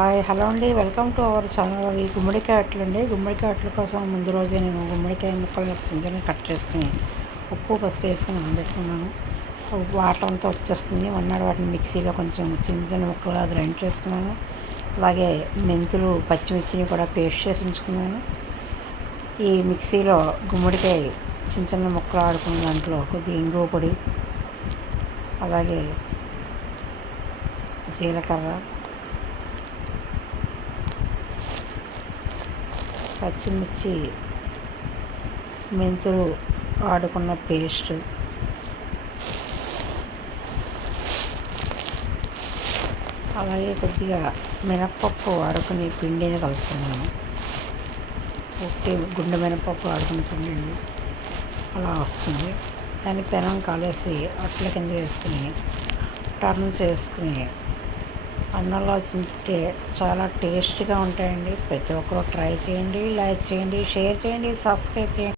Hi hello అండి. Welcome to our channel. ఈ గుమ్మడికాయ అట్లు అండి. గుమ్మడికాయ అట్ల కోసం ముందు రోజే నేను గుమ్మడికాయ ముక్కలు చిన్న చిన్న కట్ చేసుకుని ఉప్పు పసుపు వేసుకుని నానబెట్టుకున్నాను. వాటర్ అంతా వచ్చేస్తుంది. మొన్నటి వాటిని మిక్సీలో కొంచెం చిన్న చిన్న ముక్కలుగా గ్రైండ్ చేసుకున్నాను. అలాగే మెంతులు పచ్చిమిర్చిని కూడా పేస్ట్ చేసి ఉంచుకున్నాను. ఈ మిక్సీలో గుమ్మడికాయ చిన్న చిన్న ముక్కలు ఆడుకున్న దాంట్లో కొద్దిగా ఇంగువ పొడి అలాగే జీలకర్ర పచ్చిమిర్చి మెంతులు ఆడుకున్న పేస్ట్. అలాగే కొద్దిగా మినప్పప్పు వాడుకుని పిండిని కలుపుకున్నాను ఒకటి గుండె మినపప్పు వాడుకుని పిండి అలా వస్తుంది. దాన్ని పెనం కాలేసి అట్ల కింద వేసుకుని టర్న్ చేసుకుని అన్నంలో తింటే చాలా టేస్ట్గా ఉంటాయండి. ప్రతి ఒక్కరు ట్రై చేయండి లైక్ చేయండి షేర్ చేయండి సబ్స్క్రైబ్ చేయండి.